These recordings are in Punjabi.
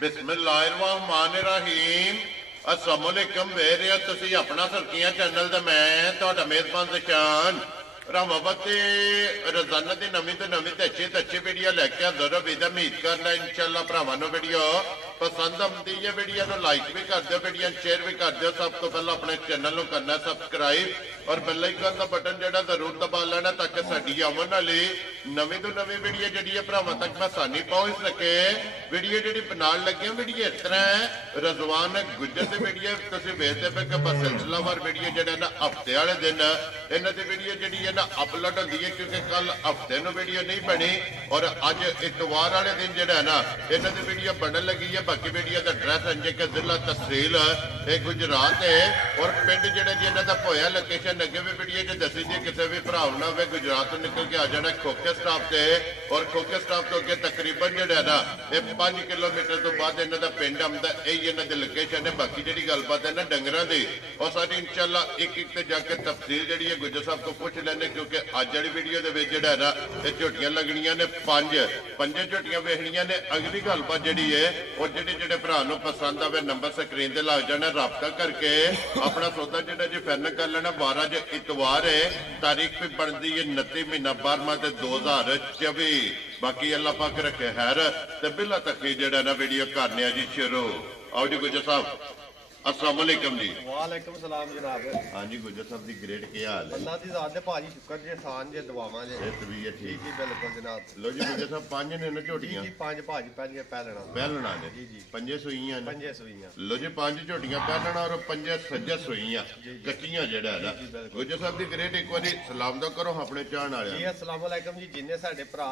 बिस्मिल्लाहिर्रहमानिर्रहीम अस्सलाम वालेकुम वेख रहे हो तुसी अपना सरकियां चैनल ते मैं तुहाडा मेजबान दशान रामावती रोजाना की नवी तो नवी तो अच्छी वीडियो लैके हाजिर हो। उम्मीद करना इंशाअल्लाह भरावां नूं वीडियो पसंद आती है। वीडियो को लाइक भी कर दो, वीडियो शेयर भी कर दो। सब तो पहले अपने चैनल को करना सब्सक्राइब और बेल आइकन का बटन जो जरूर दबा लेना ताकि साडी आने वाली नवी तो नवी वीडियो जी भरावां तक आसानी पहुंच सके। वीडियो जी बनाने लगे वीडियो इस तरह है रजवान गुजर की वीडियो तुम वेखते पे कि सिलसिलावार वीडियो जो हफ्ते वाले दिन इन्हों की वीडियो जी है ना अपलोड होती है क्योंकि कल हफ्ते में वीडियो नहीं बनी और अज इतवार वाले दिन जो है ना इन्हों की वीडियो बनने लगी है। बाकी वीडियो का एड्रैस अंजे के जिला तहसील गुजरात है और पिंड जोड़े जी इन्हों का पोया लोकेशन अगे भी वीडियो च दसी जी किसी भी भरा ना हो गुजरात तो निकल के आ जाना खोखे स्टाफ से और खोखे स्टाफ तो अगे तकरीबन जो है ना ये 5 किलोमीटर तो बाद इन्हों का पिंड आता यही इन्हों की लोकेशन है। बाकी जी गलबात है ना डंगर की और सारी इंशाअल्लाह एक जाके तफसील जी है गुजर साहब को पूछ लेने क्योंकि अज वाली वीडियो के जो है ना ये झोटियां लगनिया ने 5 झोटियां वेखनिया ने। अगली गलबात जी है और जेडे भरा पसंद आवे नंबर स्क्रीन से लग जाना रबता करके अपना सौदा जो जी फाइनल कर लेना। 12 जो इतवार है तारीख भी बनती है 29 महीना 12वां 2024। बाकी अल्लाह पाक रखे खैर ते बिला तक जो ना वीडियो करने जी शुरू। आओ जी गुजर साहब अस्सलाम वालेकुम जी। वालेकुम सलाम जनाब। हाँ जी गुजर साहब दी ग्रेड क्या हाल है? अल्लाह दी ज़ात दे भाजी शुक्र जे सान जे दुआवां जे तबीयत ठीक जी बिल्कुल जनाब। लो जी गुजर साहब 5 ने ना झोटियां जी 5 भाजी पहलना ने जी जी 5 सुइयां ने 5 सुइयां। लो जी 5 झोटियां पहलना और 5 सज्जा सुइयां कच्चियां जेड़ा है ना गुजर साहब दी ग्रेड एक बारी सलाम दा करो अपने चाहण वाले जी। अस्सलाम वालेकुम जी। जिन्ने साडे भरा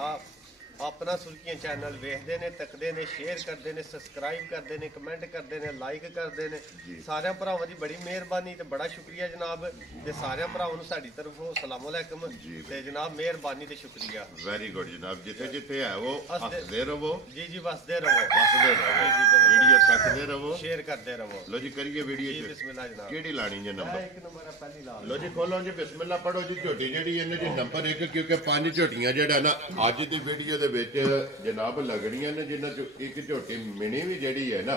अपना सुर्खियां चैनल वेखते हैं तकते हैं शेयर करते हैं सबसक्राइब करते हैं कमेंट करते हैं लाइक करते हैं सारे भरावां की बड़ी मेहरबानी तो बड़ा शुक्रिया जनाब। ते सारे भरावां नूं साडी तरफों अस्सलाम वालेकुम ते जनाब मेहरबानी ते शुक्रिया। वेरी गुड जनाब। जिथे जिथे है वो हसदे रहो जी जी वसदे रहो वीडियो तकदे रहो शेयर करते रहो। लो जी करिए वीडियो बिस्मिल्लाह जनाब। केड़ी लानी है नंबर? एक नंबर है पहली ला लो जी खोलो जी बिस्मिल्लाह पढ़ो जी। झोटी जी इन्हें जी नंबर 1 क्योंकि 5 झोटियां जेड़ा ना अज की वीडियो जनाब लगनिया ने जिन्हों चो एक झोटी मिनी भी जी है ना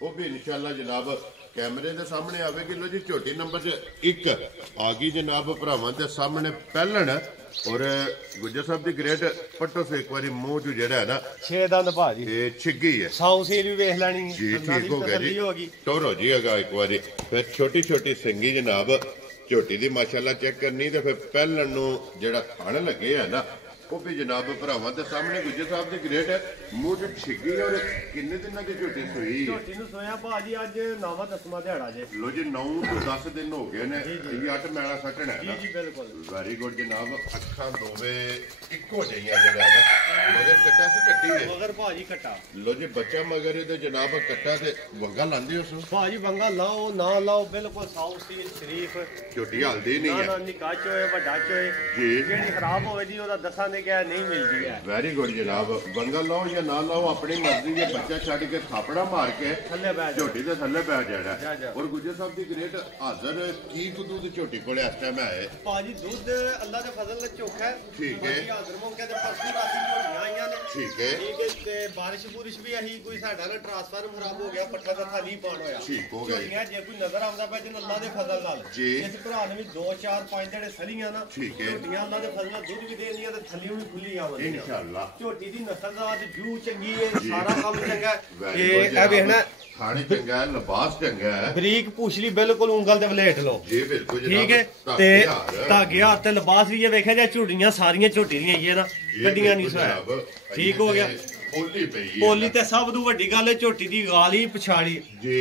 वो भी इंशाअल्लाह जनाब कैमरे के सामने आवेगी। लो जी झोटी नंबर 1 आ गई जनाब भरावां के सामने पहलन और गुजर साहब की ग्रेड पट्टो से एक बार मुंह चो जो है ना 6 दंद भाजी छिगी है साउ सील भी वेख लैनी जी ठीक हो गया जी टोरो जी अगा एक बार फिर छोटी छोटी सिंगी जनाब झोटी की माशाअल्लाह चेक करनी तो फिर पहलन जो खाने लगे है ना वो भी जनाब भरावां दे सामने गुजर साहब की ग्रेट है मुंह च छिगी और किन्ने दिन की झोटी सुई झोटी नूं सोया भाजी अज 9वां 10वां दिहाड़ा जे। लो जी 9 तो 10 दिन हो गए ने ये 8 मैला सटना है ना जी बिल्कुल वेरी गुड जनाब। अखां दोवे इको जिहियां जेड़ा है मगर कट्टा से कट्टी है मगर भाजी कट्टा। लो जी बच्चा मगर ते जनाब कट्टा ते वंगा लांदे उस भाजी वंगा लाओ ना लाओ बिल्कुल साउथ सील शरीफ झोटी हलदी नहीं है ना निकाह चोए वड्डा चोए जी जेड़ी खराब होवे जी ओदा दसा ने क्या नहीं मिलती है। वेरी गुड जनाब। वंगा लाओ या ना लाओ अपनी मर्जी है बच्चा छड़ के थापड़ा मार के थल्ले बैठ झोटी के थल्ले बैठ जाना। और गुजर साहब की ग्रेट हाजर की दूध झोटी को इस टाइम है भाजी दूध अल्लाह के फजल ने चोखा है ठीक है हाजर मौके ते परसों राती झोटियां आईयां ने ठीक है ते बारिश बुरिश भी अही कोई साडा ना ट्रांसफार्म खराब हो गया पट्ठा दथा नहीं पाण होया ठीक हो गया झोटियां जे कोई नजर आंदा पे जन अल्लाह दे फजल नाल जी इस भरा ने भी 2 4 5 जेड़े सलियां ना ठीक है झोटियां अल्लाह दे फजल नाल दूध भी देनियां ते थल्लियों भी खुली आवन इंशाअल्लाह। झोटी दी नस्लजात जू चंगी है सारा काम चंगा है ये ए वेखना खाने चंगा है लिबास चंगा है बरीक पूछली बिल्कुल उंगल ते वलेट लो जी बिल्कुल ठीक है ते धागे हाथ ते लिबास भी ये वेख्या जा झोटियां सारियां झोटी दियां ये ना गड्डियां नहीं सोया ठीक हो गया। पोली ते सब तो वड्डी गल है झोटी दी गाली पछाड़ी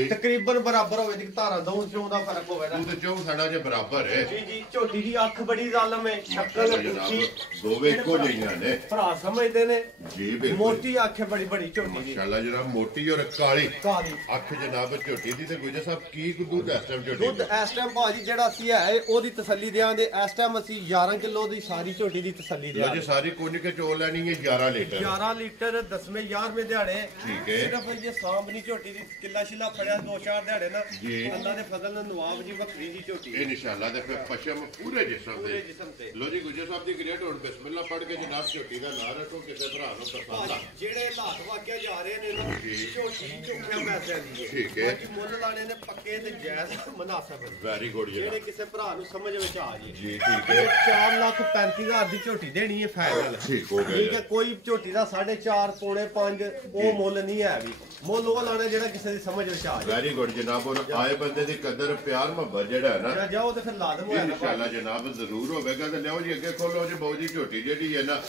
तकरीबन बराबर होवे दी धारा दो चों दा फर्क होवे ना दूध चों साडा जे बराबर है जी जी। झोटी दी अख बड़ी जालम है शक्ल पूछी दोवे इको जिहियां ने भरा समझदे ने जी बिल्कुल। मोटी अख बड़ी बड़ी झोटी दी माशाल्लाह जनाब मोटी और काली काली अख जनाब झोटी दी ते गुजर साहब की दूध इस टाइम झोटी दूध इस टाइम भाजी जेड़ा सी है ओदी तसल्ली देआं दे इस टाइम ਅਸੀਂ 11 किलो दी सारी झोटी दी तसल्ली देआं जी सारी कोनी के चो लेनी है 11 लीटर 11 लीटर 10ਵੇਂ 11ਵੇਂ ਦਿਹਾੜੇ ਠੀਕ ਹੈ ਸਿਰਫ ਇਹ ਸਾਂਭਣੀ ਝੋਟੀ ਦੀ ਕਿੱਲਾ ਛਿੱਲਾ ਫੜਿਆ 2-4 ਦਿਹਾੜੇ ਨਾ ਜੀ ਅੱਲਾ ਦੇ ਫਜ਼ਲ ਨਾਲ ਨਵਾਬ ਜੀ ਵੱਖਰੀ ਜੀ ਝੋਟੀ ਇਹ ਇਨਸ਼ਾਅੱਲਾ ਦੇ ਫਿਰ ਪਸ਼ਮ ਪੂਰੇ ਜਿਸਮ ਤੇ ਲੋ ਜੀ ਗੁੱਜਰ ਸਾਹਿਬ ਦੀ ਗ੍ਰੇਟ ਹੁਣ ਬਿਸਮਿਲ੍ਲਾ ਪੜ੍ਹ ਕੇ ਜਨਾਬ ਝੋਟੀ ਦਾ ਨਾਂ ਰੱਖੋ ਕਿਸੇ ਭਰਾ ਨੂੰ ਪਸੰਦ ਆ ਜਿਹੜੇ ਹਾਲਾਤ ਵਾਕਿਆ ਜਾ ਰਹੇ ਨੇ ਨਾ ਝੋਟੀ ਝੁੱਕਿਆ ਪੈਸਿਆਂ ਦੀ ਠੀਕ ਹੈ ਬਾਕੀ ਮੁੱਲ ਲਾਣੇ ਨੇ ਪੱਕੇ ਤੇ ਜਾਇਜ਼ ਮੁਨਾਸਬ ਵੈਰੀ ਗੁੱਡ ਜਿਹੜੇ ਕਿਸੇ ਭਰਾ ਨੂੰ ਸਮਝ ਵਿੱਚ ਆ ਜੇ ਜੀ ਠੀਕ ਹੈ 4,35,000 ਦੀ ਝੋਟੀ ਦੇਣੀ ਹੈ ਫਾਈਨਲ ਠੀਕ ਹੋ ਗਿਆ ਠੀਕ ਹੈ ਕੋਈ ਝੋਟੀ ਦਾ 4.5 ਪੌਣੇ 5 ਉਹ ਮੁੱਲ ਨਹੀਂ ਹੈ ਵੀ ਮੁੱਲ ਉਹ ਲਾਣਾ ਜਿਹੜਾ ਕਿਸੇ ਦੀ ਸਮਝ ਵਿੱਚ ਆ ਜਾਏ ਵੈਰੀ ਗੁੱਡ ਜਨਾਬ ਔਰ ਆਏ ਬੰਦੇ ਦੀ ਕਦਰ ਪਿਆਰ ਮੁਹੱਬਤ ਜਿਹੜਾ ਹੈ ਨਾ ਜਾਓ ਤੇ ਫਿਰ ਲਾਜ਼ਮ ਹੋਇਆ ਨਾ ਇਨਸ਼ਾਅੱਲਾ ਜਨਾਬ ਜ਼ਰੂਰ ਹੋਵੇਗਾ ਤੇ ਲਿਓ ਜੀ ਅੱਗੇ ਖੋਲੋ ਜੀ ਬਾਊ ਜੀ ਝੋਟੀ ਜਿਹੜੀ ਹੈ ਨਾ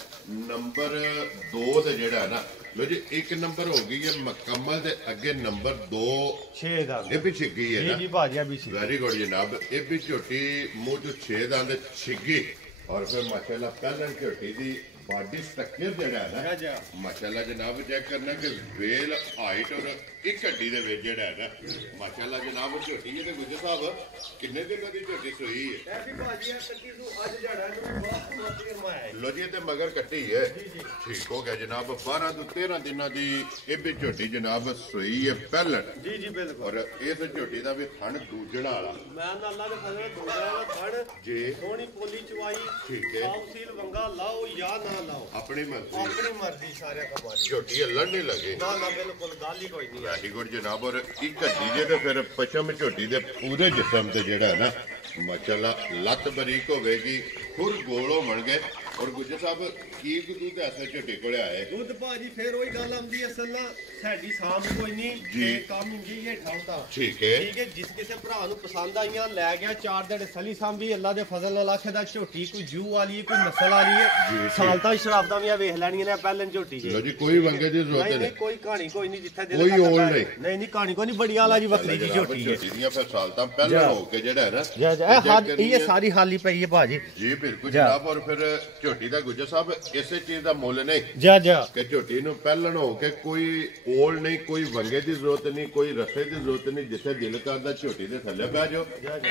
ਨੰਬਰ 2 ਤੇ ਜਿਹੜਾ ਹੈ ਨਾ ਲੋ ਜੀ 1 ਨੰਬਰ ਹੋ ਗਈ ਹੈ ਮੁਕੰਮਲ ਤੇ ਅੱਗੇ ਨੰਬਰ 2 6 ਦਾ ਇਹ ਵੀ ਛਿੱਗੀ ਹੈ ਨਾ ਜੀ ਭਾਜੀਆ ਵੀ ਵੈਰੀ ਗੁੱਡ ਜਨਾਬ ਇਹ ਵੀ ਝੋਟੀ ਮੂੰਹ ਚੋਂ 6 ਦੰਦ ਛਿੱਗੀ ਔਰ ਫਿਰ ਮਾਸ਼ਾਅੱਲਾ ਪਹਿਲਾਂ ਝੋਟੀ ਦੀ ਬਾਡੀ ਸਟਰਕਚਰ ਜਿਹੜਾ ਹੈ ਨਾ ਮਾਸ਼ਾਅੱਲਾ ਜਨਾਬ ਚੈੱਕ ਕਰਨਾ ਕਿ ਵੇਲ ਹਾਈਟ ਔਰ ਇੱਕ ਹੱਡੀ ਦੇ ਵਿੱਚ ਜਿਹੜਾ ਹੈ ਨਾ ਮਾਸ਼ਾਅੱਲਾ ਜਨਾਬ ਝੋਟੀ ਹੈ ਤੇ ਗੁੱਜਰ ਸਾਹਿਬ ਕਿੰਨੇ ਦਿਨਾਂ ਦੀ ਝੋਟੀ ਸੋਈ ਹੈ ਇਹ ਵੀ ਭਾਜੀਆ ਕੱਟੀ ਨੂੰ ਅੱਜ ਜੜਾ ਇਹਨੂੰ ਬਹੁਤ ਮੋਟੀ ਰਮਾਇਆ ਲੋ ਜੀ ਤੇ ਮਗਰ ਕੱਟੀ ਹੈ ਠੀਕ ਹੋ ਗਿਆ ਜਨਾਬ 12 ਤੋਂ 13 ਦਿਨਾਂ ਦੀ ਇਹ ਵੀ ਝੋਟੀ ਜਨਾਬ ਸੋਈ ਹੈ ਪਹਿਲਾਂ ਜੀ ਜੀ ਬਿਲਕੁਲ ਔਰ ਇਸ ਝੋਟੀ ਦਾ ਵੀ ਥਣ ਦੂਜੜਾ ਵਾਲਾ ਮੈਂ ਤਾਂ ਅੱਲਾ ਦੇ ਫਜ਼ਲ ਦੂਜਾ ਵਾਲਾ ਥਣ ਜੀ ਸੋਹਣੀ ਪੋਲੀ ਚਵਾਈ ਠੀਕ ਹੈ ਸੀਲ ਵੰਗਾ ਲਾਓ ਜਾਂ ਨਾ ਲਾਓ ਆਪਣੀ ਮਰਜ਼ੀ ਆਪਣੀ ਮਰਜ਼ੀ ਸਾਰਿਆਂ ਕਮਾਰੀ ਝੋਟੀ ਹੱਲਣ ਨਹੀਂ ਲੱਗੇ ਨਾ ਨਾ ਬਿਲਕੁਲ ਗੱਲ ਹੀ ਕੋਈ ਨਹੀਂ ਵੈਰੀ ਗੁੱਡ ਜਨਾਬ ਔਰ ਇੱਕ ਹੱਡੀ ਜੇ ਤੇ ਫਿਰ ਪਸ਼ਮ ਝੋਟੀ ਦੇ ਪੂਰੇ ਜਿਸਮ ਤੇ ਜਿਹੜਾ ਹੈ ਨਾ ਮਾਸ਼ਾਅੱਲਾ ਲੱਤ ਬਰੀਕ ਹੋਵੇਗੀ ਖੁਰ ਗੋਲ ਹੋਣਗੇ ਔਰ ਗੁੱਜਰ ਸਾਹਿਬ ਕੀ ਦੁੱਧ ਐਸੇ ਝੋਟੀ ਕੋਲੇ ਆਏ ਦੁੱਧ ਭਾਜੀ ਫੇਰ ਉਹੀ ਗੱਲ ਆਉਂਦੀ ਹੈ ਅਸਲ ਨਾਲ ਸਾਡੀ ਸਾਂਭ ਕੋਈ ਨਹੀਂ ਤੇ ਕੰਮ ਇੰਜੀ ਹੈ ਠਾਉਤਾ ਠੀਕ ਹੈ ਠੀਕ ਹੈ ਜਿਸ ਕਿਸੇ ਭਰਾ ਨੂੰ ਪਸੰਦ ਆਈਆਂ ਲੈ ਗਿਆ 4 ਦਿਨ ਸਲੀ ਸਾਂਭੀ ਅੱਲਾ ਦੇ ਫਜ਼ਲ ਨਾਲ ਆਖੇ ਦਾ ਝੋਟੀ ਕੋਈ ਜੂ ਵਾਲੀ ਕੋਈ ਨਸਲ ਵਾਲੀ ਹੈ ਸਾਲਤਾ ਸ਼ਰਾਬ ਦਾ ਵੀ ਵੇਖ ਲੈਣੀਆਂ ਨੇ ਪਹਿਲਾਂ ਝੋਟੀ ਲੋ ਜੀ ਕੋਈ ਵੰਗੇ ਦੀ ਜ਼ਰੂਰਤ ਨਹੀਂ ਨਹੀਂ ਕੋਈ ਕਹਾਣੀ ਕੋਈ ਨਹੀਂ ਜਿੱਥੇ ਦਿਲ ਕੋਈ ਕਰਦਾ ਓਲ ਨਹੀਂ ਨਹੀਂ ਕਹਾਣੀ ਕੋਈ ਨਹੀਂ ਬੜੀ ਆਲਾ ਜੀ ਵੱਖਰੀ ਜੀ ਝੋਟੀ ਹੈ ਝੋਟੀ ਦੀਆਂ ਫਿਰ ਸਾਲਤਾਂ ਪਹਿਲਾਂ ਹੋ ਕੇ ਜਿਹੜਾ ਹੈ ਨਾ ਇਹ ਸਾਰੀ ਹਾਲੀ ਪਈ ਹੈ ਭਾਜੀ ਜੀ ਬਿਲਕੁਲ ਜਨਾਬ ਔਰ ਫਿਰ ਝੋਟੀ ਦਾ ਗੁੱਜਰ ਸਾਹਿਬ ਇਸੇ ਚੀਜ਼ ਦਾ ਮੁੱਲ ਨਹੀਂ ਜਾ ਕਿ ਝੋਟੀ ਨੂੰ ਪਹਿਲਣ ਹੋ ਕੇ ਕੋਈ ਓਲ ਨਹੀਂ ਕੋਈ ਵੰਗੇ ਦੀ ਜ਼ਰੂਰਤ ਨਹੀਂ ਕੋਈ ਰਸੇ ਦੀ ਜ਼ਰੂਰਤ ਨਹੀਂ ਜਿੱਥੇ ਦਿਲ ਕਰਦਾ ਝੋਟੀ ਦੇ ਥੱਲੇ ਬਹਿ ਜਾਓ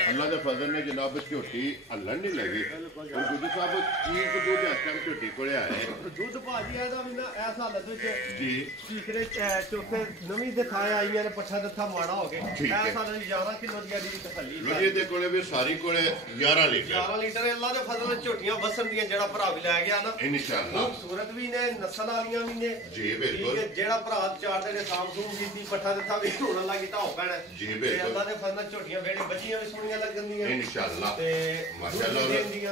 ਅੱਲਾ ਦੇ ਫਜ਼ਲ ਨੇ ਜਨਾਬ ਝੋਟੀ ਹੱਲਣ ਨਹੀਂ ਲੱਗੀ ਔਰ ਗੁੱਜਰ ਸਾਹਿਬ ਕੀ ਦੁੱਧ ਇਸ ਟਾਈਮ ਝੋਟੀ ਕੋਲੇ ਆਏ ਦੁੱਧ ਭਾਜੀ ਇਹਦਾ ਵੀ ਨਾ ਐਸ ਹਾਲਤ ਵਿੱਚ ਜੀ ਤੀਸਰੇ ਚੌਥੇ ਨਵੀਂ ਦਿਖਾਇਆ ਆਈਆਂ ਨੇ ਪੱਠਾ ਦੱਥਾ ਮਾੜਾ ਹੋ ਗਿਆ ਠੀਕ ਹੈ। ਐਸ ਹਾਲਤ ਵਿੱਚ 11 ਕਿਲੋ ਦੀ ਗੱਡੀ ਤਸੱਲੀ ਲੋਜੀ ਦੇ ਕੋਲੇ ਵੀ ਸਾਰੀ ਕੋਲੇ 11 ਲੀਟਰ 11 ਲੀਟਰ ਅੱਲਾ ਦੇ ਫਜ਼ਲ ਨਾਲ ਝੋਟੀਆਂ ਵਸਣ ਦੀਆਂ ਜਿਹੜਾ ਭਰਾ ਵੀ ਲੈ ਗਿਆ ਨਾ ਇਨਸ਼ਾਅੱਲਾ ਖੂਬਸੂਰਤ ਵੀ ਨੇ ਨਸਲ ਵਾਲੀਆਂ ਵੀ ਨੇ ਜੀ ਬਿਲਕੁਲ ਠੀਕ ਹੈ ਜਿਹੜਾ ਭਰਾ ਚਾਰ ਦੇ ਸਾਮ ਸੂਮ ਕੀਤੀ ਪੱਠਾ ਦਿੱਤਾ ਵੀ ਹੋਣ ਲੱਗੀ ਤਾਂ ਹੋ ਪੈਣਾ ਜੀ ਤੇ ਬਿਲਕੁਲ ਅੱਲਾ ਦੇ ਫਜ਼ਲ ਨਾਲ ਝੋਟੀਆਂ ਬੇੜੇ ਬੱਚੀਆਂ ਵੀ ਸੋਹਣੀਆਂ ਲੱਗਣਗੀਆਂ ਇਨਸ਼ਾਅੱਲਾ ਤੇ ਮਾਸ਼ਾਅੱਲਾ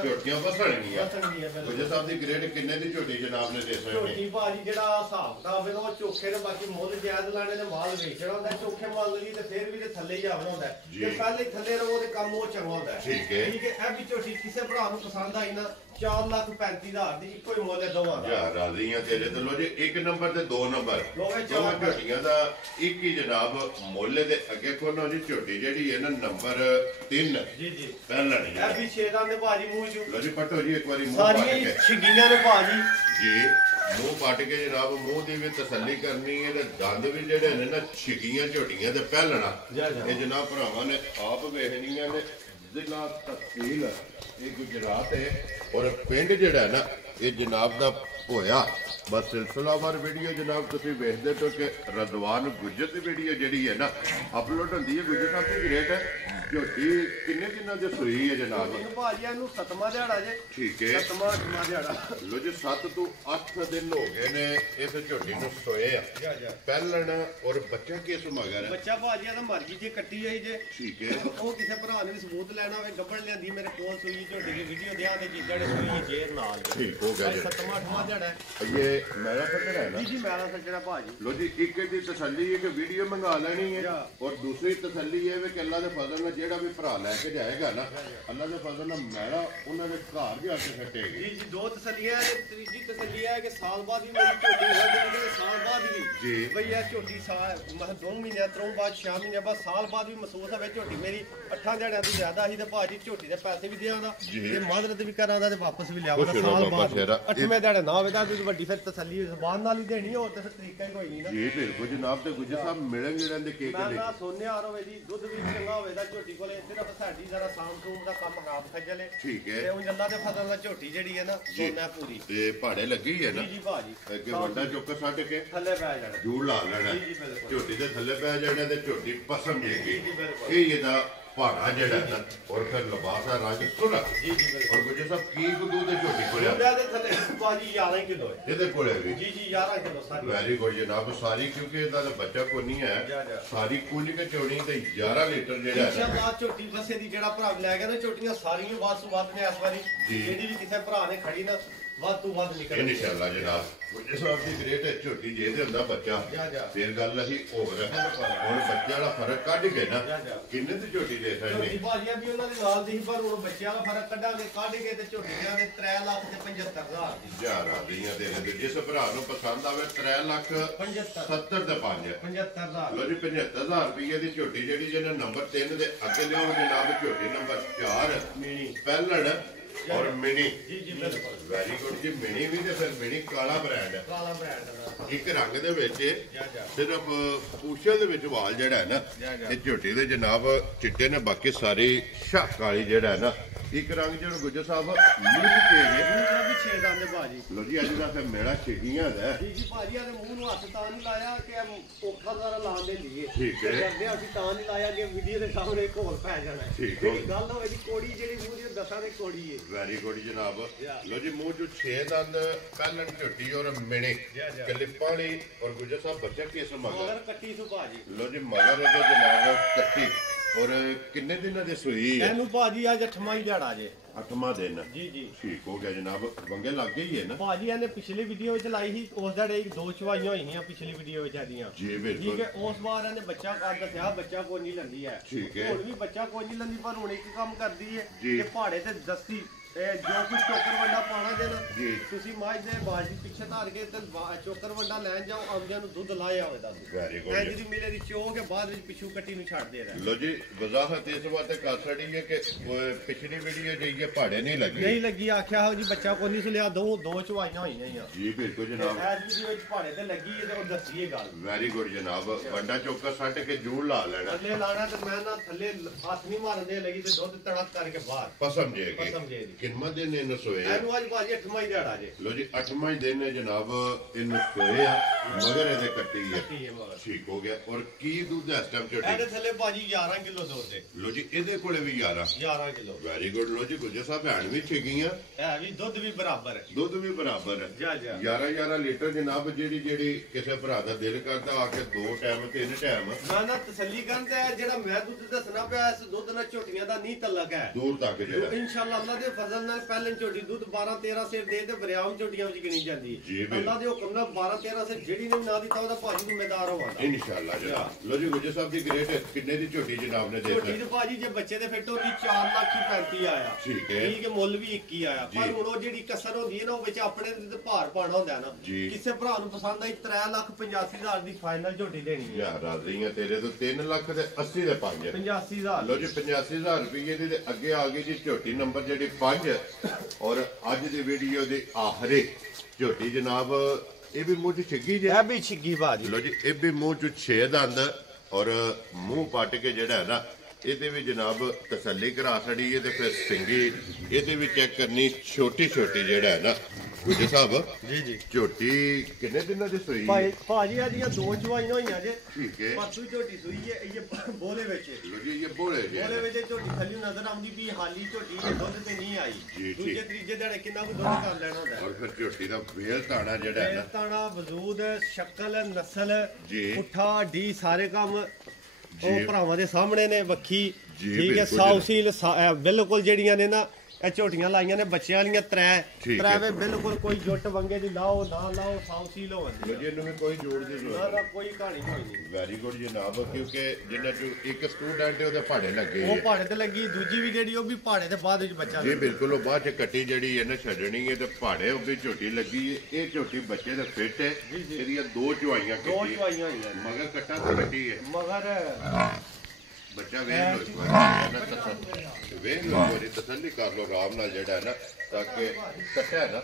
ਝੋਟੀਆਂ ਵਸਣਗੀਆਂ ਵਸਣਗੀਆਂ ਗੁੱਜਰ ਸਾਹਿਬ ਦੀ ਗ੍ਰੇਡ ਕਿੰਨੇ ਦੀ ਝੋਟੀ ਜਨਾਬ ਨੇ ਦੇ ਸਕਦੇ ਝੋਟੀ ਭਾਜੀ ਜਿਹੜਾ ਹਿਸਾਬ ਕਿਤਾਬ ਹੈ ਉਹ ਚੋਖੇ ਦੇ ਬਾਕੀ ਮੁੱਲ ਜਾਇਜ਼ ਲਾਣੇ ਨੇ ਮਾਲ ਵੇਚਣਾ ਹੁੰਦਾ ਚੋਖੇ ਮਾਲ ਲਈ ਤੇ ਫਿਰ ਵੀ ਤੇ ਥੱਲੇ ਹੀ ਆਉਣਾ ਹੁੰਦਾ ਜੇ ਪਹਿਲੇ ਥੱਲੇ ਰਹੋ ਤੇ ਕੰਮ ਉਹ ਚੰਗਾ ਹੁੰਦਾ ਠੀਕ ਹੈ ਇਹ ਵੀ ਝੋਟੀ ਕਿਸੇ ਭਰਾ ਨੂੰ ਪਸੰਦ ਆਈ ਨਾ 4,35,000 ਦੀ ਇੱਕੋ ਹੀ ਮੁੱਲ ਹੈ ਦੋਵਾਂ ਦਾ ਯਾਰ ਰਾਜ਼ੀਆਂ ਤੇਰੇ ਤੇ ਲੋ ਜੀ 1 ਨੰਬਰ ਤੇ 2 ਨੰਬਰ ਦੋਵੇਂ ਦੋਵਾਂ ਝੋਟੀਆਂ ਦਾ ਇੱਕ ਹੀ ਜਨਾਬ ਮੁੱਲ ਦੇ ਅੱਗੇ ਕੋਲੋਂ ਜੀ ਝੋਟੀ ਜਿਹੜੀ ਹੈ ਨਾ ਨੰਬਰ 3 ਜੀ ਪਹਿਲਾਂ ਇਹ ਵੀ ਛੇਦਾਂ ਦੇ ਭਾਜੀ ਮੂੰਹ ਚੋਂ ਲੋ ਜੀ ਪਟੋ ਜੀ ਇੱਕ ਵਾਰੀ ਮੂੰਹ ਸਾਰੀਆਂ ਹੀ ਛਿੱਗੀਆਂ ਨੇ ਭਾਜੀ ਜੀ ਮੂੰਹ ਪੱਟ ਕੇ ਜਨਾਬ ਮੂੰਹ ਦੀ ਵੀ ਤਸੱਲੀ ਕਰਨੀ ਹੈ ਤੇ ਦੰਦ ਵੀ ਜਿਹੜੇ ਨੇ ਨਾ ਛਿੱਗੀਆਂ ਝੋਟੀਆਂ ਤੇ ਪਹਿਲਣਾ ਇਹ ਜਨਾਬ ਭਰਾਵਾਂ ਨੇ ਆਪ ਵੇਖਣੀਆਂ ਨੇ ਜ਼ਿਲ੍ਹਾ ਤਹਿਸੀਲ ਇਹ ਗੁਜਰਾਤ ਹੈ ਔਰ ਪਿੰਡ ਜਿਹੜਾ ਨਾ ਇਹ ਜਨਾਬ ਦਾ ਹੋਇਆ ਬਸ ਸਿਲਸਿਲਾਵਾਰ ਵੀਡੀਓ ਜਨਾਬ ਤੁਸੀਂ ਵੇਖਦੇ ਹੋ ਕਿ ਰਜ਼ਵਾਨ ਗੁੱਜਰ ਦੀ ਵੀਡੀਓ ਜਿਹੜੀ ਹੈ ਨਾ ਅਪਲੋਡ ਹੁੰਦੀ ਹੈ ਗੁੱਜਰ ਸਾਹਿਬ ਦੀ ਰੇਟ ਝੋਟੀ ਕਿੰਨੇ ਦਿਨਾਂ ਦੀ ਸੂਈ ਹੈ ਜਨਾਬ ਭਾਜੀ ਇਹਨੂੰ 7ਵਾਂ ਦਿਹਾੜਾ ਜੇ ਠੀਕ ਹੈ 7ਵਾਂ ਦਿਹਾੜਾ ਲੋ ਜੀ 7 ਤੋਂ 8 ਦਿਨ ਹੋ ਗਏ ਨੇ ਇਸ ਝੋਟੀ ਨੂੰ ਸੋਏ ਆ ਪਹਿਲਣ ਔਰ ਬੱਚਾ ਕਿਸ ਮਗਰ ਹੈ ਬੱਚਾ ਭਾਜੀ ਇਹਦਾ ਮਰਜੀ ਜੇ ਕੱਟੀ ਆਈ ਜੇ ਠੀਕ ਹੈ ਉਹ ਕਿਸੇ ਭਰਾ ਨੇ ਵੀ ਸਬੂਤ ਲੈਣਾ ਹੋਵੇ ਗੱਬੜ ਲਿਆਂਦੀ ਮੇਰੇ ਕੋਲ ਸੂਈ ਝੋਟੀ ਦੀ ਵੀਡੀਓ ਦਿਆਂ ਤੇ ਜਿੱਦਾਂ ਨੇ ਸੂਈ ਜੇਰ ਨਾਲ ਠੀਕ ਹੋ ਗਿਆ ਜੀ 7ਵਾਂ 8ਵਾਂ ਦਿਹਾੜਾ ਇਹ ਮੇਰਾ ਫਕਰ ਹੈ ਨਾ ਜੀ ਮੇਰਾ ਸੱਜਣਾ ਭਾਜੀ ਲੋ ਜੀ ਇੱਕ ਦੀ ਤਸੱਲੀ ਹੈ ਕਿ ਵੀਡੀਓ ਮੰਗਾ ਲੈਣੀ ਹੈ ਔਰ ਦੂਸਰੀ ਤਸੱਲੀ ਇਹ ਹੈ ਕਿ ਅੱਲਾ ਦੇ ਫਜ਼ਲ ਨਾਲ ਜਿਹੜਾ ਵੀ ਭਰਾ ਲੈ ਕੇ ਜਾਏਗਾ ਨਾ ਅੱਲਾ ਦੇ ਫਜ਼ਲ ਨਾਲ ਮੇਰਾ ਉਹਨਾਂ ਦੇ ਘਰ ਜਾ ਕੇ ਫਟੇਗੀ ਜੀ ਦੋ ਤਸੱਲੀਆਂ ਨੇ ਤੀਜੀ ਤਸੱਲੀ ਹੈ ਕਿ ਸਾਲ ਬਾਅਦ ਵੀ ਮੇਰੀ ਝੋਟੀ ਹੋਣੀ ਹੈ ਸਾਲ ਬਾਅਦ ਵੀ ਜੀ ਬਈ ਇਹ ਝੋਟੀ ਸਾਲ 2 ਮਹੀਨਿਆਂ ਤੋਂ ਬਾਅਦ 6 ਮਹੀਨਿਆਂ ਬਾਅਦ ਸਾਲ ਬਾਅਦ ਵੀ ਮਹਿਸੂਸ ਹੋਵੇ ਝੋਟੀ ਮੇਰੀ 8 ਦਿਹਾੜਿਆਂ ਤੋਂ ਜ਼ਿਆਦਾ ਸੀ ਤੇ ਭਾਜੀ ਝੋਟੀ ਦੇ ਪੈਸੇ ਵੀ ਦਿਆਂਦਾ ਤੇ ਮਾਦਰਤ ਵੀ ਕਰਾਂਦਾ ਤੇ ਵਾਪਸ ਵੀ ਲਿਆਵਾਂਗਾ ਸਾਲ ਬਾਅਦ 8ਵੇਂ ਦਿਹਾੜੇ ਨਾ ਹੋਵੇ ਤਾਂ ਵੱਡੀ ਫਿਰ ਤਸੱਲੀ ਜ਼ਬਾਨ ਨਾਲ ਹੀ ਦੇਣੀ ਹੋਰ ਤੇ ਫਿਰ ਤਰੀਕਾ ਹੀ ਕੋਈ ਨਹੀਂ ਨਾ ਜੀ ਬਿਲਕੁਲ ਜਨਾਬ। ਤੇ ਗੁੱਜਰ ਸਾਹਿਬ ਮਿਲਣ ਗਿਲਣ ਦੇ ਕੇ ਮੈਂ ਨਾ ਸੋਨਿਆ ਹੋਵੇ ਜੀ ਦੁੱਧ ਵੀ ਚੰਗਾ ਹੋਵੇ ਦਾ ਝੋਟੀ ਕੋਲੇ ਸਿਰਫ ਸਾਡੀ ਜ਼ਰਾ ਸਾਮ ਸੂਮ ਦਾ ਕੰਮ ਖਰਾਬ ਖੱਜਲੇ ਠੀਕ ਹੈ ਤੇ ਉਹ ਜੱਲਾ ਦੇ ਫਸਲ ਦਾ ਝੋਟੀ ਜਿਹੜੀ ਹੈ ਨਾ ਸੋਨਾ ਪੂਰੀ ਤੇ ਪਹਾੜੇ ਲੱਗੀ ਹੈ ਨਾ ਜੀ ਭਾਜੀ ਅੱਗੇ ਵੱਡਾ ਚੁੱਕ ਛੱਡ ਕੇ ਥੱਲੇ ਪੈ ਜਾਣਾ ਜੂੜ ਲਾ ਲੈਣਾ ਜੀ ਬਿਲਕੁਲ ਝੋਟੀ ਦੇ ਥੱਲੇ ਪੈ ਜਾਣਾ ਤੇ ਝੋਟੀ ਪਸੰਦ ਜੇਗੀ ਇਹ ਇਹਦਾ ਪਹਾੜਾ ਜਿਹੜਾ ਨਾ ਔਰ ਫਿਰ ਲਿਬਾਸ ਦਾ ਰੰਗ ਸੁਣਾ ਜੀ ਬਿਲਕੁਲ ਔਰ ਗੁੱਜਰ ਸਾਹਿਬ ਕੀ ਦੁੱਧ ਦੇ ਝੋਟੀ ਕੋਲੇ ਉਹਦੇ ਦੇ ਥੱਲੇ ਭਾਜੀ 11 ਕਿਲੋ ਹੈ ਇਹਦੇ ਕੋਲੇ ਵੀ ਜੀ 11 ਕਿਲੋ ਸਾਰੀ ਵੈਰੀ ਗੁੱਡ ਜਨਾਬ। ਸਾਰੀ ਕਿਉਂਕਿ ਇਹਦਾ ਤਾਂ ਬੱਚਾ ਕੋਈ ਨਹੀਂ ਹੈ ਸਾਰੀ ਕੁੱਝ ਕੇ ਚੋਣੀ ਤੇ 11 ਲੀਟਰ ਜਿਹੜਾ ਹੈ ਇਨਸ਼ਾਅੱਲਾ ਝੋਟੀ ਵਸੇ ਦੀ ਜਿਹੜਾ ਭਰਾ ਲੈ ਗਿਆ ਨਾ ਝੋਟੀਆਂ ਸਾਰੀਆਂ ਵੱਧ ਤੋਂ ਵੱਧ ਨੇ ਇਸ ਵਾਰੀ ਜਿਹੜੀ ਵੀ ਕਿਸੇ ਭਰਾ ਨੇ ਖੜੀ ਨਾ ਵੱਧ ਤੋਂ ਵੱਧ ਨਿਕਲ ਇਨਸ਼ਾਅੱਲਾ ਜਨਾਬ। ਗੁੱਜਰ ਸਾਹਿਬ ਦੀ ਗ੍ਰੇਟ ਹੈ ਝੋਟੀ ਜੇ ਇਹਦੇ ਹੁੰਦਾ ਬੱਚਾ ਫਿਰ ਗੱਲ ਅਸੀਂ ਹੋਰ ਹੁਣ ਬੱਚੇ ਵਾਲਾ ਫਰਕ ਕੱਢ ਕੇ ਨਾ ਕਿੰਨੇ ਦੀ ਝੋਟੀ ਦੇ ਸਕਦੇ ਝੋਟੀ ਭਾਜੀਆਂ ਵੀ ਉਹਨਾਂ ਦੇ ਨਾਲ ਦੀ ਪਰ ਹੁਣ ਬੱਚਿਆਂ ਦਾ ਫਰਕ ਕੱਢਾਂਗੇ ਕੱਢ ਕੇ ਤੇ ਝੋਟੀਆਂ ਦੇ 3 ਲੱਖ ਤੇ 75,000 ਦੀ ਯਾਰ ਆ ਰਹੀਆਂ ਦੇ ਜਿਸ ਭਰਾ ਨੂੰ ਪਸੰਦ ਆਵੇ 3 ਲੱਖ 70 ਤੇ 5 75,000 ਲੋ ਜੀ 75,000 ਰੁਪਏ ਦੀ ਝੋਟੀ ਜਿਹੜੀ ਜਿਹਨੇ ਨੰਬਰ 3 ਦੇ ਅੱਗੇ ਲਿਆਉਣਗੇ ਜਨਾਬ ਝੋਟੀ ਨੰਬਰ 4 ਮਿਨੀ ਪਹਿਲਣ ਔਰ ਮਿਨੀ ਜੀ ਬਿਲਕੁਲ ਵੈਰੀ ਗੁੱਡ ਜੀ। ਮਿਨੀ ਵੀ ਤੇ ਫਿਰ ਮਿਨੀ ਕਾਲਾ ਬ੍ਰਾਂਡ ਹੈ ਕਾਲਾ ਬ੍ਰਾਂਡ ਦਾ ਇੱਕ ਰੰਗ ਦੇ ਵਿੱਚ ਸਿਰਫ ਪੂਛਲ ਦੇ ਵਿੱਚ ਵਾਲ ਜਿਹੜਾ ਹੈ ਨਾ ਇਹ ਝੋਟੀ ਦੇ ਜਨਾਬ ਚਿੱਟੇ ਨੇ ਬਾਕੀ ਸਾਰੀ ਸ਼ਾਹ ਕਾਲੀ ਜਿਹੜਾ ਹੈ ਨਾ ਇੱਕ ਰੰਗ ਜਿਹੜਾ ਗੁੱਜਰ ਸਾਹਿਬ ਮੂੰਹ ਤੇ ਮੂੰਹ ਵੀ 6 ਦੰਦ ਭਾਜੀ ਲੋ ਜੀ ਅੱਜ ਦਾ ਫਿਰ ਮੇਰਾ ਛੇੜੀਆਂ ਦਾ ਜੀ ਭਾਜੀ ਆ ਮੂੰਹ ਨੂੰ ਹੱਥ ਤਾਂ ਨਹੀਂ ਲਾਇਆ ਕਿ ਔਖਾ ਜ਼ਰਾ ਲਾਣ ਦੇ ਲਈਏ ਠੀਕ ਹੈ ਕਰਦੇ ਅਸੀਂ ਤਾਂ ਨਹੀਂ ਲਾਇਆ ਕਿ ਵੀਡੀਓ ਦੇ ਸਾਹਮਣੇ ਘੋਲ ਪੈ ਜਾਣਾ ਠੀਕ ਹੈ ਗੱਲ ਹੋਵੇ ਦੀ ਕੋੜੀ ਜਿਹੜੀ ਮੂੰਹ ਦੀ ਦਸਾਂ ਦੇ ਕੋੜੀ ਏ ਵੈਰੀ ਗੁੱਡ ਜਨਾਬ। ਲੋ ਜੀ ਮੂੰਹ ਚ 6 ਦੰਦ ਪਹਿਲਣ ਝੋਟੀ ਔਰ ਮਿਣੇ ਕਲਿੱਪਾਂ ਵਾਲੀ ਔਰ ਗੁੱਜਰ ਸਾਹਿਬ ਬੱਚਾ ਕਿਸ ਮਗਰ ਕੱਟੀ ਸੁ ਭਾਜੀ ਲੋ ਜੀ ਮਗਰ ਇਹਦੇ ਜਨਾਬ ਕੱਟੀ ਔਰ ਕਿੰਨੇ ਦਿਨਾਂ ਦੀ ਸੂਈ ਹੈ ਇਹਨੂੰ ਭਾਜੀ ਅੱਜ 8ਵਾਂ ਹੀ ਦਿਹਾੜਾ ਜੇ 8ਵਾਂ ਦਿਨ ਜੀ ਠੀਕ ਹੋ ਗਿਆ ਜਨਾਬ। ਵੰਗੇ ਲੱਗ ਗਈ ਹੈ ਨਾ ਭਾਜੀ ਇਹਨੇ ਪਿਛਲੀ ਵੀਡੀਓ ਵਿੱਚ ਲਾਈ ਸੀ ਉਸ ਦਿਹਾੜੇ 2 ਚਵਾਈਆਂ ਹੋਈਆਂ ਪਿਛਲੀ ਵੀਡੀਓ ਵਿੱਚ ਆਦੀਆਂ ਜੀ ਬਿਲਕੁਲ ਠੀਕ ਹੈ ਉਸ ਵਾਰ ਇਹਨੇ ਬੱਚਾ ਕਰ ਦੱਸਿਆ ਬੱਚਾ ਕੋਈ ਨਹੀਂ ਲੰਦੀ ਹੈ ਠੀਕ ਹੈ ਹੁਣ ਵੀ ਬੱਚਾ ਕੋਈ ਨਹੀਂ ਲੰਦੀ ਪਰ ਹੁਣ ਇੱਕ ਕੰਮ ਕਰਦੀ ਹੈ ਜੀ। ਕਿ ਪਹਾੜੇ ਤੇ ਦੱਸੀ ਜੋ ਕੁਝ ਚੋਕਰ ਵੰਡਾ ਪਾਣਾ ਦੇਣਾ ਜੀ। ਤੁਸੀਂ ਮਾਝ ਦੇ ਬਾਜੀ ਪਿੱਛੇ ਧਾਰ ਕੇ ਤੇ ਚੋਕਰ ਵੰਡਾ ਲੈਣ ਜਾਓ ਆਉਂਦਿਆਂ ਨੂੰ ਦੁੱਧ ਲਾਇਆ ਹੋਵੇ ਦੱਸ ਵੈਰੀ ਗੁੱਡ ਐਂ ਜਿਹੜੀ ਮਿਲੇ ਦੀ ਚੋ ਕੇ ਬਾਅਦ ਵਿੱਚ ਪਿੱਛੂ ਕੱਟੀ ਨੂੰ ਛੱਡ ਦੇ ਲੋ ਜੀ ਵਜ਼ਾਹਤ ਇਸ ਵਾਸਤੇ ਕਰ ਛੜੀ ਹੈ ਕਿ ਪਿਛਲੀ ਵੀਡੀਓ ਜਾਈਏ ਪਹਾੜੇ ਨਹੀਂ ਲੱਗੇ ਨਹੀਂ ਲੱਗੀ ਆਖਿਆ ਹੋ ਜੀ ਬੱਚਾ ਕੋਈ ਨਹੀਂ ਸੁਲਿਆ ਦੋ ਚਵਾਈਆਂ ਹੋਈਆਂ ਆ ਜੀ ਬਿਲਕੁਲ ਜਨਾਬ। ਐਸ ਵੀਡੀਓ ਵਿੱਚ ਪਹਾੜੇ ਤੇ ਲੱਗੀ ਹੈ ਤੇ ਉਹ ਦੱਸੀਏ ਗੱਲ ਵੈਰੀ ਗੁੱਡ ਜਨਾਬ। ਵੱਡਾ ਚੋਕਾ ਸੱਟ ਕੇ ਜੂੜ ਲਾ ਲੈਣਾ ਥੱਲੇ ਲਾਣਾ ਤੇ ਮੈਂ ਨਾ ਥੱਲੇ ਹੱਥ ਨਹੀਂ ਮਾਰਨ ਦੇ ਲੱਗੀ ਤੇ ਦੁੱਧ ਤੜਕ ਕਰਕੇ ਬਾਹਰ ਪਸਮ ਜੇਗੀ ਪਸਮਜੇਗੀ ਕਿੰਨਾ ਦਿਨ ਇਹਨੂੰ ਸੋਏ ਇਹਨੂੰ ਅੱਜ ਭਾਜੀ 8ਵਾਂ ਹੀ ਦਿਹਾੜਾ ਜੇ ਲੋ ਜੀ 8ਵਾਂ ਦਿਨ ਹੈ ਜਨਾਬ ਇਹਨੂੰ ਸੋਏ ਆ ਮਗਰ ਇਹਦੇ ਕੱਟੀ ਹੈ ਕੱਟੀ ਹੈ ਮਗਰ ਠੀਕ ਹੋ ਗਿਆ। ਔਰ ਕੀ ਦੁੱਧ ਇਸ ਟਾਈਮ ਇਹਦੇ ਝੋਟੀ ਥੱਲੇ ਭਾਜੀ 11 ਕਿਲੋ ਦੁੱਧ ਦੇ ਲੋ ਜੀ ਇਹਦੇ ਕੋਲੇ ਵੀ 11 ਕਿਲੋ ਵੈਰੀ ਗੁੱਡ। ਲੋ ਜੀ ਗੁੱਜਰ ਸਾਹਿਬ ਭੈਣ ਵੀ ਛੇਗੀਆਂ ਹੈ ਵੀ ਦੁੱਧ ਵੀ ਬਰਾਬਰ ਹੈ ਦੁੱਧ ਵੀ ਬਰਾਬਰ ਹੈ ਜਾ 11 ਲੀਟਰ ਜਨਾਬ। ਜਿਹੜੀ ਕਿਸੇ ਭਰਾ ਦਾ ਦਿਲ ਕਰਦਾ ਆ ਕੇ 2 ਟਾਈਮ 3 ਟਾਈਮ ਮੈਂ ਨਾ ਤਸੱਲੀ ਕਰਨ ਤੇ ਜਿਹੜਾ ਮੈਂ ਦੁੱਧ ਦੱਸਣਾ ਪਿਆ ਇਸ ਦੁੱਧ ਨਾਲ ਝੋਟੀਆਂ ਦਾ ਨਹੀਂ ਤਲਕ ਹੈ ਦੂਰ ਤੱਕ ਜਿਹੜਾ ਇਨਸ਼ਾਅੱਲਾ ਅੱਲਾ ਦੇ ਫਜ਼ਲ ਨਾਲ ਪਹਿਲੇ ਝੋਟੀ ਦੁੱਧ 12-13 ਸਿਰ ਦੇ ਤੇ ਬਰਿਆਮ ਝੋਟੀਆਂ ਵਿੱਚ ਗਿਣੀ ਜਾਂਦੀ ਹੈ ਅੱਲਾ ਦੇ ਹੁਕਮ ਨਾਲ 12-13 ਸਿਰ ਜਿਹੜੀ ਨੇ ਨਾ ਦਿੱਤਾ ਉਹਦਾ ਭਾਜੀ ਨੂੰ ਮੈਦਾਰ ਹੋਵਾਂਗਾ ਇਨਸ਼ਾਅੱਲਾ ਜਨਾਬ। ਲੋ ਜੀ ਗੁੱਜਰ ਸਾਹਿਬ ਦੀ ਗ੍ਰੇਟ ਕਿੰਨੇ ਦੀ ਝੋਟੀ ਜਨਾਬ ਨੇ ਦੇ ਝੋਟੀ ਤੇ ਭਾਜੀ ਜੇ ਬੱਚੇ ਦੇ ਫਿੱਟ ਹੁੰਦੀ 4 ਲੱਖ ਹੀ 35 ਆਇਆ ਠੀਕ ਹੈ ਠੀਕ ਹੈ ਮੁੱਲ ਵੀ 21 ਆਇਆ ਪਰ ਹੁਣ ਉਹ ਜਿਹੜੀ ਕਸਰ ਹੁੰਦੀ ਹੈ ਨਾ ਉਹ ਵਿੱਚ ਆਪਣੇ ਤੇ ਭਾਰ ਪਾਣਾ ਹੁੰਦਾ ਨਾ ਕਿਸੇ ਭਰਾ ਨੂੰ ਪਸੰਦ ਆਈ 3,85,000 ਦੀ ਫਾਈਨਲ ਝੋਟੀ ਦੇਣੀ ਹੈ ਯਾਰ ਰਾਜ਼ੀਆਂ ਤੇਰੇ ਤੋਂ 3 ਲੱਖ ਤੇ 80 ਦੇ 5 85,000 ਲੋ ਜੀ 85,000 ਰੁਪਏ ਦੇ ਅੱਗੇ ਆ ਗਈ ਜੀ ਝੋਟੀ ਨੰਬਰ ਜਿਹੜੀ 5 ਔਰ ਅੱਜ ਦੀ ਵੀਡੀਓ ਦੇ ਆਖਰੀ ਝੋਟੀ ਜਨਾਬ ਇਹ ਵੀ ਮੂੰਹ ਚ ਛਿੱਗੀ ਜੇ ਇਹ ਵੀ ਛਿੱਗੀ ਬਾਜੀ ਲੋ ਜੀ ਇਹ ਵੀ ਮੂੰਹ ਚ 6 ਦੰਦ ਔਰ ਮੂੰਹ ਪੱਟ ਕੇ ਜਿਹੜਾ ਹੈ ਨਾ ਇਹਦੇ ਵੀ ਜਨਾਬ ਤਸੱਲੀ ਕਰਾ ਛੜੀ ਹੈ ਤੇ ਫਿਰ ਸਿੰਗੀ ਇਹਦੇ ਵੀ ਚੈੱਕ ਕਰਨੀ ਛੋਟੀ ਜਿਹੜਾ ਹੈ ਨਾ ਗੁੱਜਰ ਸਾਹਿਬ ਜੀ ਝੋਟੀ ਕਿੰਨੇ ਦਿਨਾਂ ਦੀ ਸੂਈ ਭਾਜੀ ਆ ਦੀਆਂ 2 ਚਵਾਈਆਂ ਹੋਈਆਂ ਜੇ ਠੀਕ ਹੈ ਪਰਸੂ ਝੋਟੀ ਸੂਈ ਹੈ ਇਹ ਬੋਲੇ ਵਿੱਚ ਲੋ ਜੀ ਇਹ ਬੋਲੇ ਵਿੱਚ ਝੋਟੀ ਥੱਲੇ ਨਜ਼ਰ ਆਉਂਦੀ ਵੀ ਹਾਲੀ ਝੋਟੀ ਦੇ ਦੁੱਧ ਤੇ ਨਹੀਂ ਆਈ ਦੂਜੇ ਤੀਜੇ ਦਿਹਾੜੇ ਕਿੰਨਾ ਕੁ ਦੁੱਧ ਕਰ ਲੈਣਾ ਹੁੰਦਾ ਔਰ ਫਿਰ ਝੋਟੀ ਦਾ ਵੇਲ ਤਾਣਾ ਜਿਹੜਾ ਹੈ ਨਾ ਤਾਣਾ ਵਜੂਦ ਸ਼ਕਲ ਨਸਲ ਪੁੱਠਾ ਢੀ ਸਾਰੇ ਕੰਮ ਉਹ ਭਰਾਵਾਂ ਦੇ ਸਾਹਮਣੇ ਨੇ ਵੱਖੀ ਠੀਕ ਹੈ ਸਾਊਸੀਲ ਬਿਲਕੁਲ ਜਿਹੜੀਆਂ ਨੇ ਨਾ ਇਹ ਝੋਟੀਆਂ ਲਾਈਆਂ ਨੇ ਬੱਚਿਆਂ ਵਾਲੀਆਂ ਤਰੇ ਬਿਲਕੁਲ ਕੋਈ ਜੁੱਟ ਵੰਗੇ ਦੀ ਲਾਓ ਨਾ ਲਾਓ ਸਾਊਸੀਲ ਹੋਵੇ ਇਹਨੂੰ ਵੀ ਕੋਈ ਜੋੜ ਦੀ ਜ਼ਰੂਰਤ ਨਾ ਕੋਈ ਕਹਾਣੀ ਕੋਈ ਨਹੀਂ ਵੈਰੀ ਗੁੱਡ ਜਨਾਬ ਕਿਉਂਕਿ ਜਿੰਨਾ ਚ ਇੱਕ ਸਟੂਡੈਂਟ ਹੈ ਉਹਦੇ ਪਹਾੜੇ ਲੱਗੇ ਉਹ ਪਹਾੜੇ ਤੇ ਲੱਗੀ ਦੂਜੀ ਵੀ ਜਿਹੜੀ ਉਹ ਵੀ ਪਹਾੜੇ ਦੇ ਬਾਅਦ ਵਿੱਚ ਬੱਚਾ ਜੀ ਬਿਲਕੁਲ ਉਹ ਬਾਅਦ ਚ ਕੱਟੀ ਜਿਹੜੀ ਇਹਨੇ ਛੱਡਣੀ ਹੈ ਤੇ ਪਹਾੜੇ ਉਹ ਵੀ ਝੋਟੀ ਲੱਗੀ ਹੈ ਇਹ ਝੋਟੀ ਬੱਚੇ ਦੇ ਫਿੱਟ ਹੈ ਇਹਦੀਆਂ 2 ਚਵਾਈਆਂ ਹੋਈਆਂ ਮਗਰ ਕੱਟਾ ਤੇ ਕੱਟੀ ਹੈ ਮਗਰ ਬੱਚਾ ਵੇਖ ਲੋ ਇੱਕ ਵਾਰ ਵੇਖ ਲੋ ਕੋਈ ਤਸੱਲੀ ਕਰ ਲੋ ਆਰਾਮ ਨਾਲ ਜਿਹੜਾ ਹੈ ਨਾ ਤਾਂ ਕਿ ਕੱਟਿਆ ਨਾ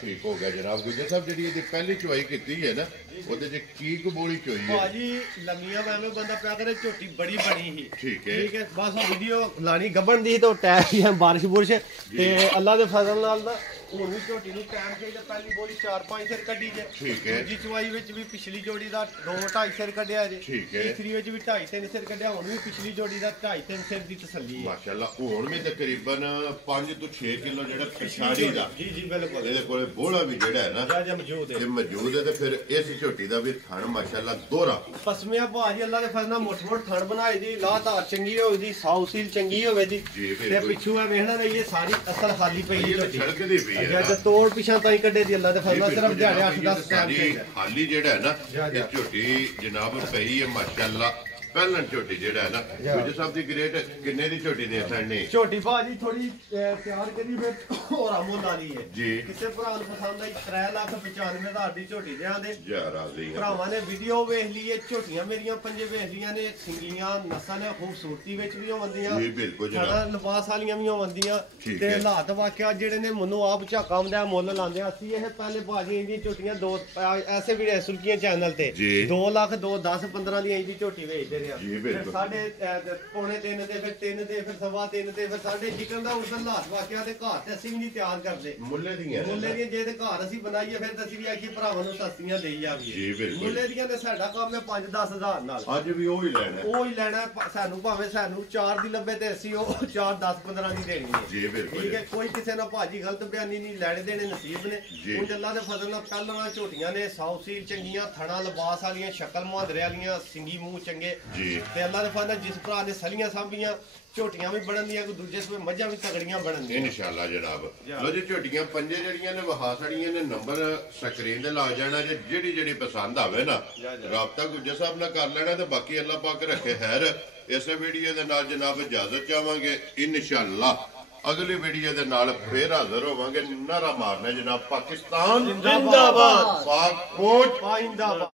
ਠੀਕ ਹੋ ਗਿਆ ਜਨਾਬ ਗੁੱਜਰ ਸਾਹਿਬ ਜਿਹੜੀ ਇਹਦੀ ਪਹਿਲੀ ਚੁਆਈ ਕੀਤੀ ਹੈ ਨਾ ਉਹਦੇ ਚ ਕੀ ਕਬੂਲੀ ਚੋਈ ਹੈ ਭਾਜੀ ਲੰਮੀਆਂ ਐਵੇਂ ਬੰਦਾ ਪਿਆ ਕਰੇ ਝੋਟੀ ਬੜੀ ਬਣੀ ਸੀ ਠੀਕ ਹੈ ਬਸ ਵੀਡੀਓ ਲਾਣੀ ਗੱਬਣ ਦੀ ਤਾਂ ਟਾਇਰ ਹੀ ਬਾਰਿਸ਼ ਬੁਰਸ਼ ਤੇ ਅੱਲਾ ਦੇ ਫਜ਼ਲ ਨਾਲ ਨਾ ਹੁਣ ਵੀ ਝੋਟੀ ਨੂੰ ਟਾਈਮ ਚਾਹੀਦਾ ਪਹਿਲੀ ਬੋਲੀ 4-5 ਸਿਰ ਕੱਢੀ ਜੇ ਠੀਕ ਹੈ ਦੂਜੀ ਚੁਆਈ ਵਿੱਚ ਵੀ ਪਿਛਲੀ ਜੋੜੀ ਦਾ 2-2.5 ਸਿਰ ਕੱਢਿਆ ਜੇ ਠੀਕ ਹੈ ਤੀਸਰੀ ਵਿੱਚ ਵੀ 2.5-3 ਸਿਰ ਕੱਢਿਆ ਹੁਣ ਵੀ ਪਿਛਲੀ ਜੋੜੀ ਦਾ 2.5-3 ਸਿਰ ਦੀ ਤਸੱਲੀ ਹੈ ਮਾਸ਼ਾਅੱਲਾ ਹੁਣ ਵੀ ਤਕਰੀਬਨ 5 ਤੋਂ 6 ਕਿਲੋ ਜਿਹੜਾ ਪਿਛਾੜੀ ਦਾ ਜੀ ਬਿਲਕੁਲ ਇਹਦੇ ਕੋਲੇ ਬੋਲਾ ਵੀ ਜਿਹੜਾ ਹੈ ਨਾ ਜਾਂ ਮੌਜੂਦ ਹੈ ਇਹ ਮੌਜੂਦ ਹੈ ਤੇ ਫਿਰ ਇਸ ਝੋਟੀ ਦਾ ਵੀ ਥਣ ਮਾਸ਼ਾਅੱਲਾ ਦੋਹਰਾ ਪਸਮਿਆ ਭਾਜੀ ਅੱਲਾ ਦੇ ਫਜ਼ਲ ਨਾਲ ਮੋਟ ਥਣ ਬਣਾਏ ਦੀ ਲਾਤਾਰ ਚੰਗੀ ਹੋਵੇ ਦੀ ਸਾਊਸੀਲ ਚੰਗੀ ਹੋਵੇ ਦੀ ਤੇ ਪਿੱਛੂ ਆ ਵੇਖਣਾ ਰਹੀ ਇਹ ਸਾਰੀ ਅਸਲ ਖਾਲੀ ਪਈ ਹੈ ਝੋਟੀ ਛੜਕਦੀ ਪਈ ਹੈ ਜੇ ਤੋੜ ਪਿਛਾਂ ਤਾਂ ਹੀ ਕੱਢੇ ਦੀ ਅੱਲਾ ਦੇ ਫਜ਼ਲ ਨਾਲ ਸਿਰਫ ਦਿਹਾੜੇ 8-10 ਟਾਈਮ ਖਾਲੀ ਜਿਹੜਾ ਹੈ ਨਾ ਇਹ ਝੋਟੀ ਜਨਾਬ ਪਈ ਹੈ ਮਾਸ਼ਾਅੱਲਾ ਪਹਿਲਾਂ ਝੋਟੀ ਜਿਹੜਾ ਹੈ ਨਾ ਗੁੱਜਰ ਸਾਹਿਬ ਦੀ ਗ੍ਰੇਟ ਕਿੰਨੇ ਦੀ ਝੋਟੀ ਦੇ ਸਾਹਮਣੇ ਝੋਟੀ ਭਾਜੀ ਥੋੜੀ ਤਿਆਰ ਕਰੀ ਫਿਰ ਹੋਰਾ ਮੁੱਲ ਵਾਲੀ ਹੈ ਜੀ ਕਿਸੇ ਭਰਾ ਨੂੰ ਪਸੰਦ ਆਈ 3,95,000 ਦੀ ਝੋਟੀ ਦੇ ਆਂਦੇ ਰਾਜ਼ੀ ਭਰਾਵਾਂ ਨੇ ਵੀਡੀਓ ਵੇਖ ਲਈ ਹੈ ਝੋਟੀਆਂ ਮੇਰੀਆਂ ਪੰਜੇ ਵੇਖ ਲੀਆਂ ਨੇ ਸਿੰਗੀਆਂ ਨਸਲ ਖੂਬਸੂਰਤੀ ਵਿੱਚ ਵੀ ਹੋਵੰਦੀਆਂ ਜੀ ਬਿਲਕੁਲ ਸਾਡਾ ਜਨਾਬ ਲਿਬਾਸ ਵਾਲੀਆਂ ਵੀ ਹੋਵੰਦੀਆਂ ਤੇ ਹਾਲਾਤ ਵਾਕਿਆ ਜਿਹੜੇ ਨੇ ਮੈਨੂੰ ਆਪ ਝਾਕਾ ਆਉਂਦਾ ਮੁੱਲ ਲਾਉਂਦੇ ਅਸੀਂ ਇਹ ਪਹਿਲੇ ਭਾਜੀ ਇੰਦੀਆਂ ਝੋਟੀਆਂ ਦੋ ਐਸੇ ਵੀ ਸੁਰਖੀਆਂ ਚੈਨਲ ਤੇ 2 ਲੱਖ 2 10 15 ਦੀ ਇੰਦੀ ਝੋਟੀ ਵੇਚਦੇ ਜੀ ਬਿਲਕੁਲ ਸਾਡੇ ਪੌਣੇ 3 ਦੇ ਫਿਰ 3 ਦੇ ਫਿਰ ਸਵਾ 3 ਦੇ ਫਿਰ ਸਾਡੇ ਜਿਕਣ ਦਾ ਉਸ ਹਾਲਾਤ ਵਾਕਿਆ ਦੇ ਘਰ ਤੇ ਅਸੀਂ ਵੀ ਨਹੀਂ ਤਿਆਰ ਕਰਦੇ ਮੁੱਲੇ ਦੀਆਂ ਜੇ ਤੇ ਘਰ ਅਸੀਂ ਬਣਾਈਏ ਫਿਰ ਤਾਂ ਅਸੀਂ ਵੀ ਆਖੀ ਭਰਾਵਾਂ ਨੂੰ ਸਸਤੀਆਂ ਦੇਈ ਜਾਵੀਏ ਜੀ ਬਿਲਕੁਲ ਮੁੱਲੇ ਦੀਆਂ ਤੇ ਸਾਡਾ ਕੰਮ ਹੈ 5-10 ਹਜ਼ਾਰ ਨਾਲ ਅੱਜ ਵੀ ਉਹ ਹੀ ਲੈਣਾ ਉਹ ਹੀ ਲੈਣਾ ਸਾਨੂੰ ਭਾਵੇਂ ਸਾਨੂੰ 4 ਦੀ ਲੱਭੇ ਤੇ ਅਸੀਂ ਉਹ 4 10 15 ਦੀ ਦੇਣੀ ਹੈ ਜੀ ਬਿਲਕੁਲ ਠੀਕ ਹੈ ਕੋਈ ਕਿਸੇ ਨਾਲ ਭਾਜੀ ਗਲਤ ਬਿਆਨੀ ਨਹੀਂ ਲੈਣੇ ਦੇਣੇ ਨਸੀਬ ਨੇ ਹੁਣ ਅੱਲਾ ਦੇ ਫਜ਼ਲ ਨਾਲ ਪਹਿਲਾਂ ਝੋਟੀਆਂ ਨੇ ਸਾਊਸੀਲ ਚੰਗੀਆਂ ਥਣਾ ਲਿਬਾਸ ਵਾਲੀਆਂ ਸ਼ਕਲ ਮੁਹਾਂਦਰੇ ਵਾਲੀਆਂ ਸਿੰਗੀ ਮੂੰਹ ਚੰਗੇ ਜੀ ਤੇ ਅੱਲਾ ਦੇ ਫਜ਼ਲ ਨਾਲ ਜਿਸ ਭਰਾ ਨੇ ਸਲੀਆਂ ਸਾਂਭੀਆਂ ਝੋਟੀਆਂ ਵੀ ਬਣਨ ਦੀਆਂ ਕੋਈ ਦੂਜੇ ਸੂਏ ਮੱਝਾਂ ਵੀ ਤਗੜੀਆਂ ਬਣਨ ਦੀਆਂ ਇਨਸ਼ਾਅੱਲਾ ਜਨਾਬ ਲੋ ਜੀ ਝੋਟੀਆਂ ਪੰਜੇ ਜਿਹੜੀਆਂ ਨੇ ਵਹਾ ਸੜੀਆਂ ਨੇ ਨੰਬਰ ਸਕਰੀਨ ਤੇ ਲਾ ਜਾਣਾ ਜੇ ਜਿਹੜੀ ਪਸੰਦ ਆਵੇ ਨਾ ਰਾਬਤਾ ਗੁੱਜਰ ਸਾਹਿਬ ਨਾਲ ਕਰ ਲੈਣਾ ਤੇ ਬਾਕੀ ਅੱਲਾਹ ਪਾਕ ਰੱਖੇ ਖੈਰ ਇਸੇ ਵੀਡੀਓ ਦੇ ਨਾਲ ਜਨਾਬ ਇਜਾਜ਼ਤ ਚਾਹਾਂਗੇ ਇਨਸ਼ਾਅੱਲਾ ਅਗਲੀ ਵੀਡੀਓ ਦੇ ਨਾਲ ਫੇਰ ਹਾਜ਼ਰ ਹੋਵਾਂਗੇ ਨਾਰਾ ਮਾਰਨਾ ਜਨਾਬ ਪਾਕਿਸਤਾਨ ਜਿੰਦਾਬਾਦ ਪਾਕ ਫੌਜ ਪਾਇੰਦਾਬਾਦ